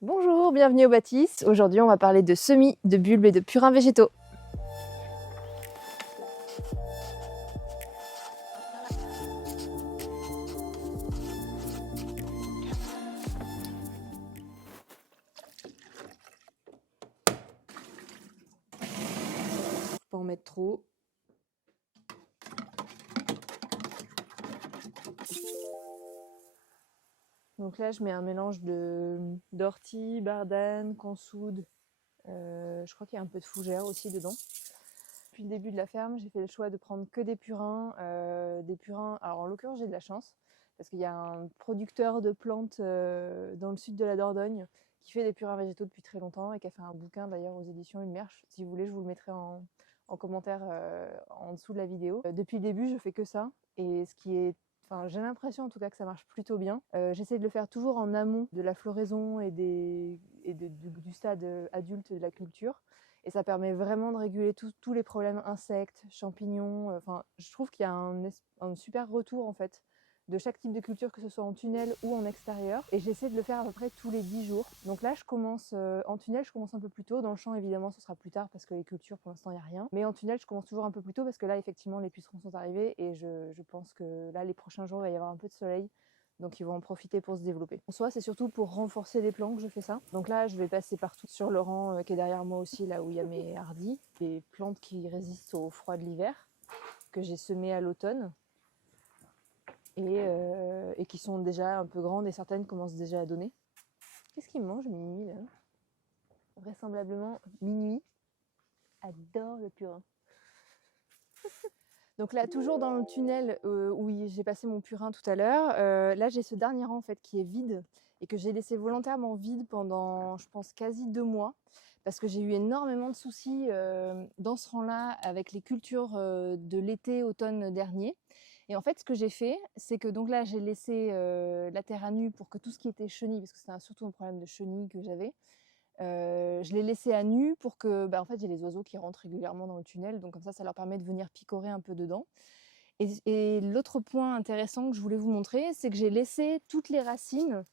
Bonjour, bienvenue au Bâtisse. Aujourd'hui, on va parler de semis, de bulbes et de purins végétaux. Faut pas en mettre trop. Donc là, je mets un mélange d'ortie, bardane, consoude. Je crois qu'il y a un peu de fougère aussi dedans. Depuis le début de la ferme, j'ai fait le choix de prendre que des purins. Alors en l'occurrence, j'ai de la chance parce qu'il y a un producteur de plantes dans le sud de la Dordogne qui fait des purins végétaux depuis très longtemps et qui a fait un bouquin d'ailleurs aux éditions Une Merche. Si vous voulez, je vous le mettrai en commentaire en dessous de la vidéo. Depuis le début, je fais que ça. Et j'ai l'impression en tout cas que ça marche plutôt bien. J'essaie de le faire toujours en amont de la floraison du stade adulte de la culture. Et ça permet vraiment de réguler tous les problèmes insectes, champignons. Je trouve qu'il y a un super retour en fait de chaque type de culture, que ce soit en tunnel ou en extérieur. Et j'essaie de le faire à peu près tous les 10 jours. Donc là, je commence en tunnel, je commence un peu plus tôt. Dans le champ, évidemment, ce sera plus tard parce que les cultures, pour l'instant, il n'y a rien. Mais en tunnel, je commence toujours un peu plus tôt parce que là, effectivement, les pucerons sont arrivés et je pense que là, les prochains jours, il va y avoir un peu de soleil. Donc ils vont en profiter pour se développer. En soi, c'est surtout pour renforcer les plants que je fais ça. Donc là, je vais passer partout sur le rang qui est derrière moi aussi, là où il y a mes hardis, des plantes qui résistent au froid de l'hiver, que j'ai semées à l'automne et qui sont déjà un peu grandes et certaines commencent déjà à donner. Qu'est-ce qu'il mange Minuit là? Vraisemblablement Minuit adore le purin. Donc là, toujours dans le tunnel où j'ai passé mon purin tout à l'heure, là j'ai ce dernier rang en fait qui est vide et que j'ai laissé volontairement vide pendant, je pense, quasi 2 mois parce que j'ai eu énormément de soucis dans ce rang-là avec les cultures de l'été, automne dernier. Et en fait, ce que j'ai fait, c'est que donc là, j'ai laissé la terre à nu pour que tout ce qui était chenille, parce que c'était surtout un problème de chenille que j'avais, je l'ai laissé à nu pour que, en fait, j'ai les oiseaux qui rentrent régulièrement dans le tunnel, donc comme ça leur permet de venir picorer un peu dedans. Et l'autre point intéressant que je voulais vous montrer, c'est que j'ai laissé toutes les racines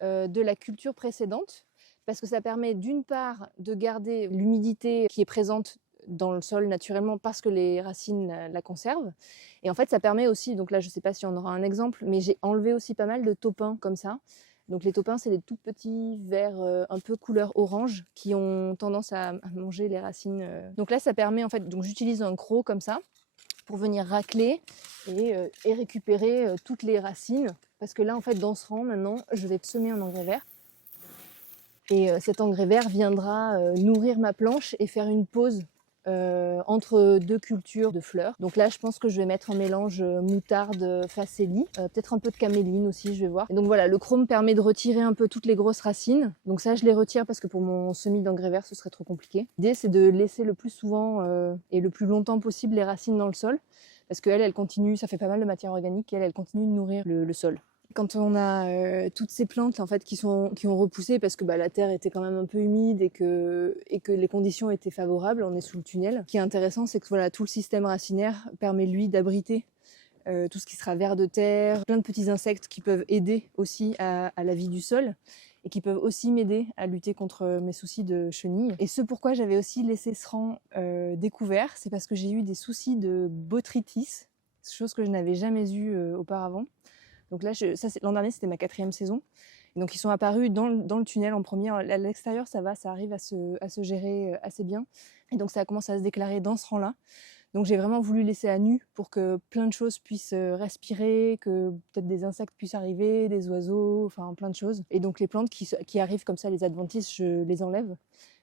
de la culture précédente, parce que ça permet d'une part de garder l'humidité qui est présente dans le sol naturellement parce que les racines la conservent. Et en fait, ça permet aussi, donc là, je ne sais pas si on aura un exemple, mais j'ai enlevé aussi pas mal de taupins comme ça. Donc les taupins, c'est des tout petits vers un peu couleur orange qui ont tendance à manger les racines. Donc là, ça permet en fait, donc j'utilise un croc comme ça pour venir racler et récupérer toutes les racines. Parce que là, en fait, dans ce rang, maintenant, je vais semer un engrais vert. Et cet engrais vert viendra nourrir ma planche et faire une pause entre deux cultures de fleurs. Donc là, je pense que je vais mettre un mélange moutarde, facélie, peut-être un peu de caméline aussi, je vais voir. Et donc voilà, le chrome permet de retirer un peu toutes les grosses racines. Donc ça, je les retire parce que pour mon semis d'engrais vert, ce serait trop compliqué. L'idée, c'est de laisser le plus souvent et le plus longtemps possible les racines dans le sol. Parce qu'elle, elle continue, ça fait pas mal de matière organique, elle continue de nourrir le sol. Quand on a toutes ces plantes en fait qui ont repoussé parce que la terre était quand même un peu humide et que les conditions étaient favorables, on est sous le tunnel. Ce qui est intéressant, c'est que voilà, tout le système racinaire permet lui d'abriter tout ce qui sera vers de terre, plein de petits insectes qui peuvent aider aussi à la vie du sol et qui peuvent aussi m'aider à lutter contre mes soucis de chenilles. Et ce pourquoi j'avais aussi laissé ce rang découvert, c'est parce que j'ai eu des soucis de botrytis, chose que je n'avais jamais eue auparavant. Donc là, l'an dernier, c'était ma 4e saison. Et donc ils sont apparus dans le tunnel en premier. À l'extérieur, ça va, ça arrive à se gérer assez bien. Et donc ça a commencé à se déclarer dans ce rang-là. Donc j'ai vraiment voulu laisser à nu pour que plein de choses puissent respirer, que peut-être des insectes puissent arriver, des oiseaux, enfin plein de choses. Et donc les plantes qui arrivent comme ça, les adventices, je les enlève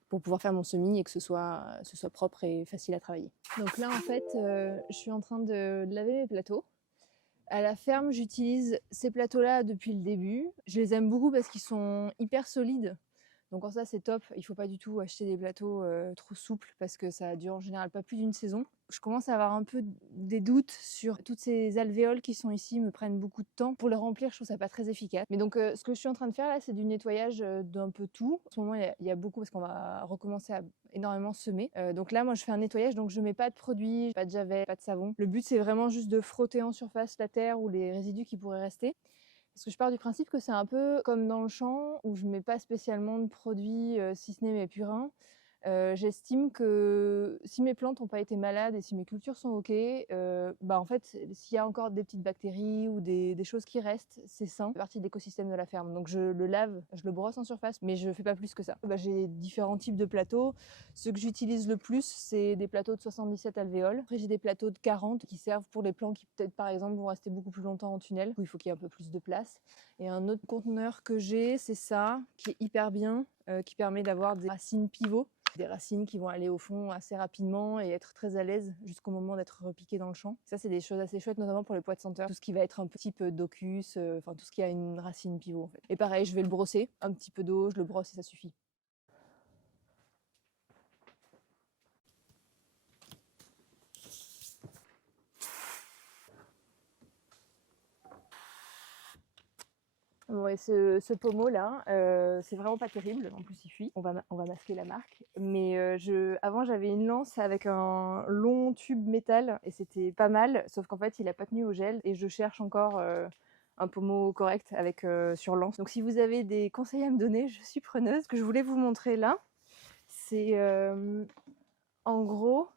pour pouvoir faire mon semis et que ce soit propre et facile à travailler. Donc là, en fait, je suis en train de laver mes plateaux. À la ferme, j'utilise ces plateaux-là depuis le début. Je les aime beaucoup parce qu'ils sont hyper solides. Donc en ça, c'est top. Il ne faut pas du tout acheter des plateaux trop souples parce que ça dure en général pas plus d'une saison. Je commence à avoir un peu des doutes sur toutes ces alvéoles qui sont ici, me prennent beaucoup de temps. Pour les remplir, je trouve ça pas très efficace. Mais donc ce que je suis en train de faire là, c'est du nettoyage d'un peu tout. En ce moment, il y a beaucoup parce qu'on va recommencer à énormément semer. Donc là, moi, je fais un nettoyage, donc je mets pas de produit, pas de javel, pas de savon. Le but, c'est vraiment juste de frotter en surface la terre ou les résidus qui pourraient rester. Parce que je pars du principe que c'est un peu comme dans le champ où je mets pas spécialement de produits, si ce n'est mes purins. J'estime que si mes plantes n'ont pas été malades et si mes cultures sont OK, bah, en fait, s'il y a encore des petites bactéries ou des choses qui restent, c'est sain, ça fait partie de l'écosystème de la ferme. Donc je le lave, je le brosse en surface, mais je fais pas plus que ça. Bah, j'ai différents types de plateaux. Ceux que j'utilise le plus, c'est des plateaux de 77 alvéoles. Après, j'ai des plateaux de 40 qui servent pour les plants qui peut-être par exemple vont rester beaucoup plus longtemps en tunnel, où il faut qu'il y ait un peu plus de place. Et un autre conteneur que j'ai, c'est ça, qui est hyper bien, qui permet d'avoir des racines pivots. Des racines qui vont aller au fond assez rapidement et être très à l'aise jusqu'au moment d'être repiquées dans le champ. Ça, c'est des choses assez chouettes, notamment pour les pois de senteur. Tout ce qui va être un petit peu docus, enfin tout ce qui a une racine pivot en fait. Et pareil, je vais le brosser, un petit peu d'eau, je le brosse et ça suffit. Ouais, ce pommeau là, c'est vraiment pas terrible. En plus, il fuit. On va masquer la marque. Mais avant, j'avais une lance avec un long tube métal et c'était pas mal. Sauf qu'en fait, il a pas tenu au gel et je cherche encore un pommeau correct avec sur lance. Donc, si vous avez des conseils à me donner, je suis preneuse. Ce que je voulais vous montrer là, c'est en gros.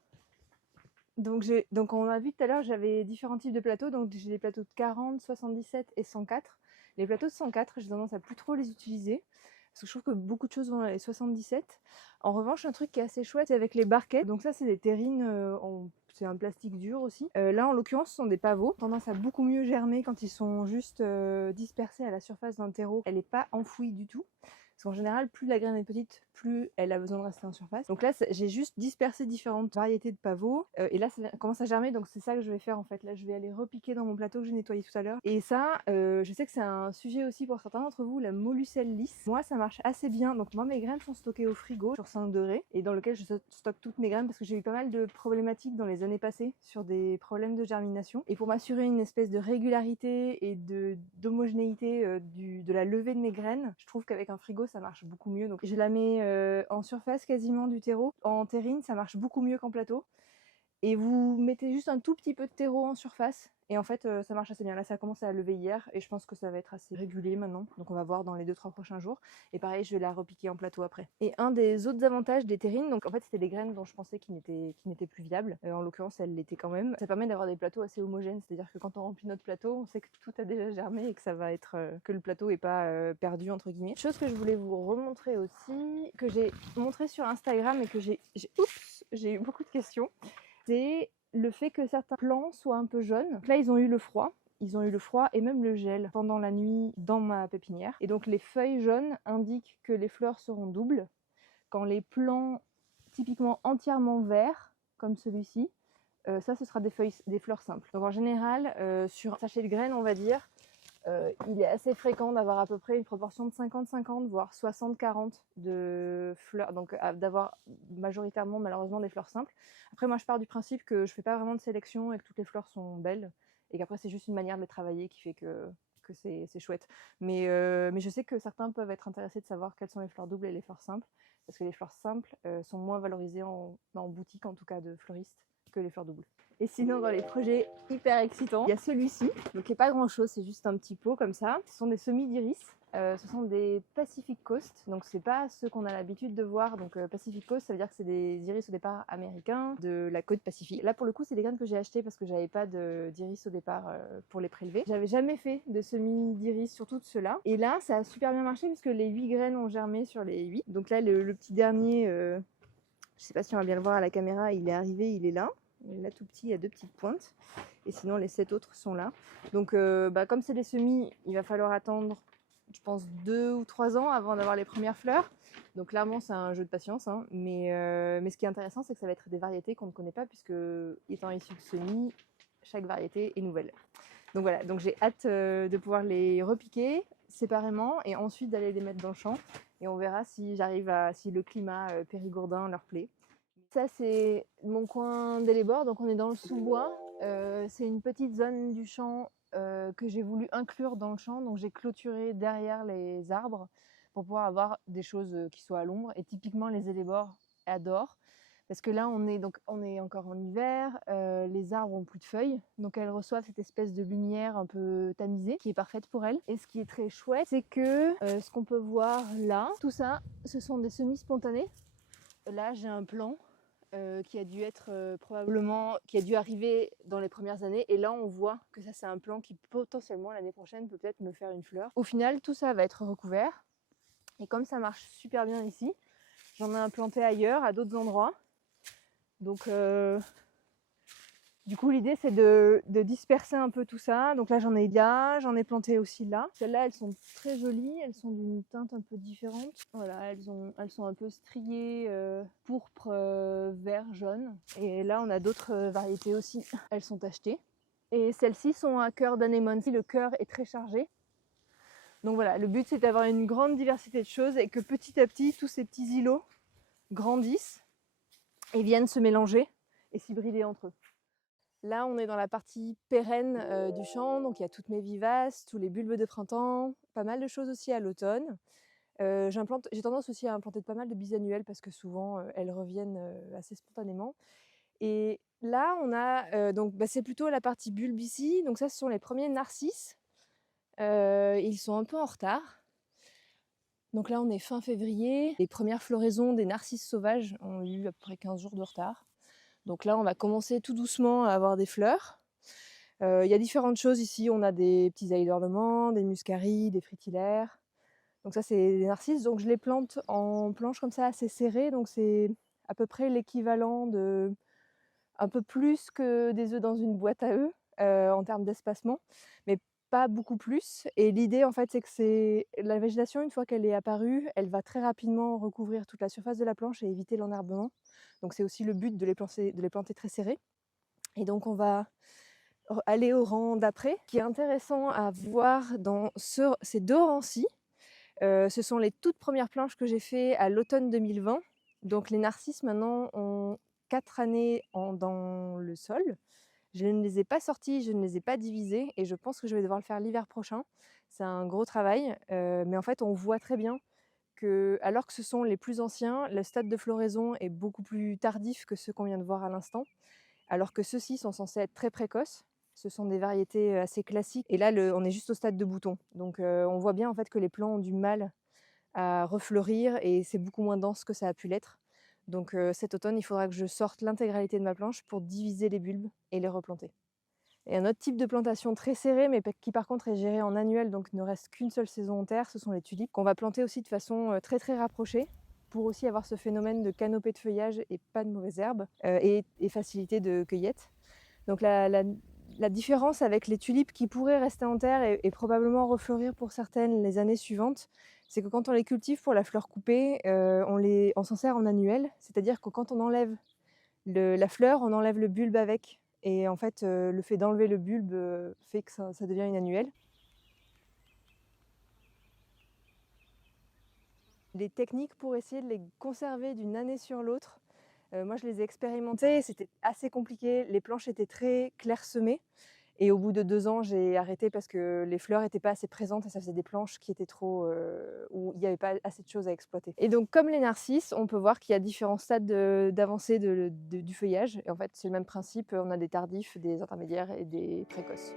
Donc on a vu tout à l'heure, j'avais différents types de plateaux. Donc j'ai des plateaux de 40, 77 et 104. Les plateaux de 104, j'ai tendance à plus trop les utiliser parce que je trouve que beaucoup de choses vont dans les 77. En revanche, un truc qui est assez chouette, c'est avec les barquettes. Donc ça, c'est des terrines, c'est un plastique dur aussi. Là, en l'occurrence, ce sont des pavots. Tendance à beaucoup mieux germer quand ils sont juste dispersés à la surface d'un terreau. Elle n'est pas enfouie du tout. Parce qu'en général, plus la graine est petite, plus elle a besoin de rester en surface. Donc là, j'ai juste dispersé différentes variétés de pavots. Et là, ça commence à germer, donc c'est ça que je vais faire en fait. Là, je vais aller repiquer dans mon plateau que j'ai nettoyé tout à l'heure. Et ça, je sais que c'est un sujet aussi pour certains d'entre vous, la Molucelle lisse. Moi, ça marche assez bien. Donc moi, mes graines sont stockées au frigo sur 5 degrés et dans lequel je stocke toutes mes graines parce que j'ai eu pas mal de problématiques dans les années passées sur des problèmes de germination. Et pour m'assurer une espèce de régularité et d'homogénéité de la levée de mes graines, je trouve qu'avec un frigo, ça marche beaucoup mieux. Donc je la mets en surface quasiment du terreau. En terrine, ça marche beaucoup mieux qu'en plateau. Et vous mettez juste un tout petit peu de terreau en surface. Et en fait, ça marche assez bien. Là, ça a commencé à lever hier et je pense que ça va être assez régulier maintenant. Donc on va voir dans les 2-3 prochains jours. Et pareil, je vais la repiquer en plateau après. Et un des autres avantages des terrines, donc en fait, c'était des graines dont je pensais qu'ils n'étaient plus viables. En l'occurrence, elles l'étaient quand même. Ça permet d'avoir des plateaux assez homogènes. C'est-à-dire que quand on remplit notre plateau, on sait que tout a déjà germé et que ça va être que le plateau n'est pas perdu entre guillemets. Chose que je voulais vous remontrer aussi, que j'ai montré sur Instagram et que j'ai eu beaucoup de questions. C'est le fait que certains plants soient un peu jaunes. Donc là, ils ont eu le froid. Ils ont eu le froid et même le gel pendant la nuit dans ma pépinière. Et donc les feuilles jaunes indiquent que les fleurs seront doubles. Quand les plants typiquement entièrement verts, comme celui-ci, ça ce sera des fleurs simples. Donc en général, sur un sachet de graines, on va dire, il est assez fréquent d'avoir à peu près une proportion de 50-50, voire 60-40 de fleurs, donc d'avoir majoritairement malheureusement des fleurs simples. Après moi je pars du principe que je fais pas vraiment de sélection et que toutes les fleurs sont belles et qu'après c'est juste une manière de les travailler qui fait que c'est chouette. Mais je sais que certains peuvent être intéressés de savoir quelles sont les fleurs doubles et les fleurs simples, parce que les fleurs simples sont moins valorisées en boutique en tout cas de fleuristes que les fleurs doubles. Et sinon, dans les projets hyper excitants, il y a celui-ci, donc qui n'est pas grand-chose, c'est juste un petit pot comme ça. Ce sont des semis d'iris. Ce sont des Pacific Coast, donc c'est pas ceux qu'on a l'habitude de voir. Donc Pacific Coast, ça veut dire que c'est des iris au départ américains de la côte pacifique. Là pour le coup, c'est des graines que j'ai achetées parce que j'avais pas d'iris au départ pour les prélever. J'avais jamais fait de semis d'iris sur toutes ceux-là. Et là, ça a super bien marché puisque les 8 graines ont germé sur les 8. Donc là, le petit dernier, je sais pas si on va bien le voir à la caméra, il est arrivé, il est là. Là tout petit, il y a 2 petites pointes. Et sinon, les 7 autres sont là. Donc, comme c'est des semis, il va falloir attendre, je pense, 2 ou 3 ans avant d'avoir les premières fleurs. Donc, clairement, c'est un jeu de patience. Hein. Mais ce qui est intéressant, c'est que ça va être des variétés qu'on ne connaît pas, puisque, étant issu de semis, chaque variété est nouvelle. Donc, voilà. Donc, j'ai hâte de pouvoir les repiquer séparément et ensuite d'aller les mettre dans le champ. Et on verra si si le climat périgourdin leur plaît. Ça, c'est mon coin d'Ellébord, donc on est dans le sous-bois. C'est une petite zone du champ que j'ai voulu inclure dans le champ, donc j'ai clôturé derrière les arbres pour pouvoir avoir des choses qui soient à l'ombre. Et typiquement, les Ellébors adorent Parce que là, on est encore en hiver, les arbres ont plus de feuilles, donc elles reçoivent cette espèce de lumière un peu tamisée qui est parfaite pour elles. Et ce qui est très chouette, c'est que ce qu'on peut voir là, tout ça, ce sont des semis spontanés. Là, j'ai un plant qui a dû être qui a dû arriver dans les premières années. Et là, on voit que ça, c'est un plant qui potentiellement l'année prochaine peut peut-être me faire une fleur. Au final, tout ça va être recouvert. Et comme ça marche super bien ici, j'en ai implanté ailleurs, à d'autres endroits. Donc, du coup, l'idée, c'est de disperser un peu tout ça. Donc là, j'en ai là, j'en ai planté aussi là. Celles-là, elles sont très jolies. Elles sont d'une teinte un peu différente. Voilà, elles sont un peu striées pourpre, vert, jaune. Et là, on a d'autres variétés aussi. Elles sont achetées. Et celles-ci sont à cœur d'anémone. Le cœur est très chargé. Donc voilà, le but, c'est d'avoir une grande diversité de choses et que petit à petit, tous ces petits îlots grandissent et viennent se mélanger et s'hybrider entre eux. Là, on est dans la partie pérenne du champ, donc il y a toutes mes vivaces, tous les bulbes de printemps, pas mal de choses aussi à l'automne. J'ai tendance aussi à implanter pas mal de bisannuelles parce que souvent elles reviennent assez spontanément. Et là, on a c'est plutôt la partie bulbe ici. Donc ça, ce sont les premiers narcisses. Ils sont un peu en retard. Donc là, on est fin février. Les premières floraisons des narcisses sauvages ont eu à peu près 15 jours de retard. Donc là, on va commencer tout doucement à avoir des fleurs. Il y a différentes choses ici. On a des petits ails d'ornement, des muscaries, des fritillaires. Donc ça, c'est des narcisses. Donc je les plante en planches comme ça, assez serrées. Donc c'est à peu près l'équivalent de un peu plus que des œufs dans une boîte à œufs en termes d'espacement, mais pas beaucoup plus. Et l'idée, en fait, c'est que la végétation, une fois qu'elle est apparue, elle va très rapidement recouvrir toute la surface de la planche et éviter l'enherbement. Donc c'est aussi le but de les planter très serrées. Et donc on va aller au rang d'après. Ce qui est intéressant à voir dans ces deux rangs-ci, ce sont les toutes premières planches que j'ai fait à l'automne 2020. Donc les narcisses maintenant ont 4 années dans le sol. Je ne les ai pas sortis, je ne les ai pas divisés et je pense que je vais devoir le faire l'hiver prochain. C'est un gros travail, mais en fait on voit très bien que, alors que ce sont les plus anciens, le stade de floraison est beaucoup plus tardif que ceux qu'on vient de voir à l'instant, alors que ceux-ci sont censés être très précoces. Ce sont des variétés assez classiques. Et là, on est juste au stade de bouton. Donc on voit bien en fait que les plants ont du mal à refleurir et c'est beaucoup moins dense que ça a pu l'être. Donc cet automne, il faudra que je sorte l'intégralité de ma planche pour diviser les bulbes et les replanter. Et un autre type de plantation très serrée, mais qui par contre est géré en annuel, donc ne reste qu'une seule saison en terre, ce sont les tulipes, qu'on va planter aussi de façon très très rapprochée, pour aussi avoir ce phénomène de canopée de feuillage et pas de mauvaises herbes, et facilité de cueillette. Donc la différence avec les tulipes qui pourraient rester en terre et probablement refleurir pour certaines les années suivantes, c'est que quand on les cultive pour la fleur coupée, on s'en sert en annuel, c'est-à-dire que quand on enlève la fleur, on enlève le bulbe avec. Et en fait, le fait d'enlever le bulbe fait que ça devient une annuelle. Les techniques pour essayer de les conserver d'une année sur l'autre, moi je les ai expérimentées, c'était assez compliqué. Les planches étaient très clairsemées. Et au bout de 2 ans, j'ai arrêté parce que les fleurs n'étaient pas assez présentes et ça faisait des planches qui étaient trop, où il n'y avait pas assez de choses à exploiter. Et donc, comme les narcisses, on peut voir qu'il y a différents stades d'avancée du feuillage. Et en fait, c'est le même principe. On a des tardifs, des intermédiaires et des précoces.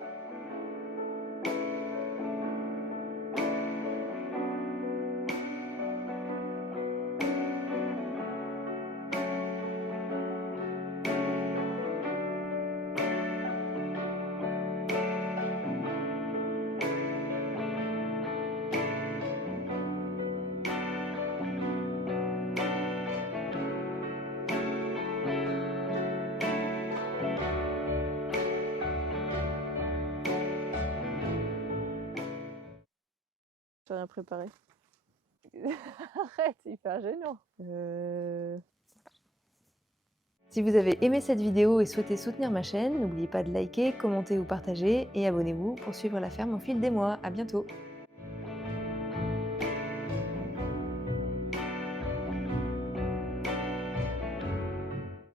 J'ai rien préparé. Arrête, c'est hyper gênant. Si vous avez aimé cette vidéo et souhaitez soutenir ma chaîne, n'oubliez pas de liker, commenter ou partager et abonnez-vous pour suivre la ferme au fil des mois. À bientôt.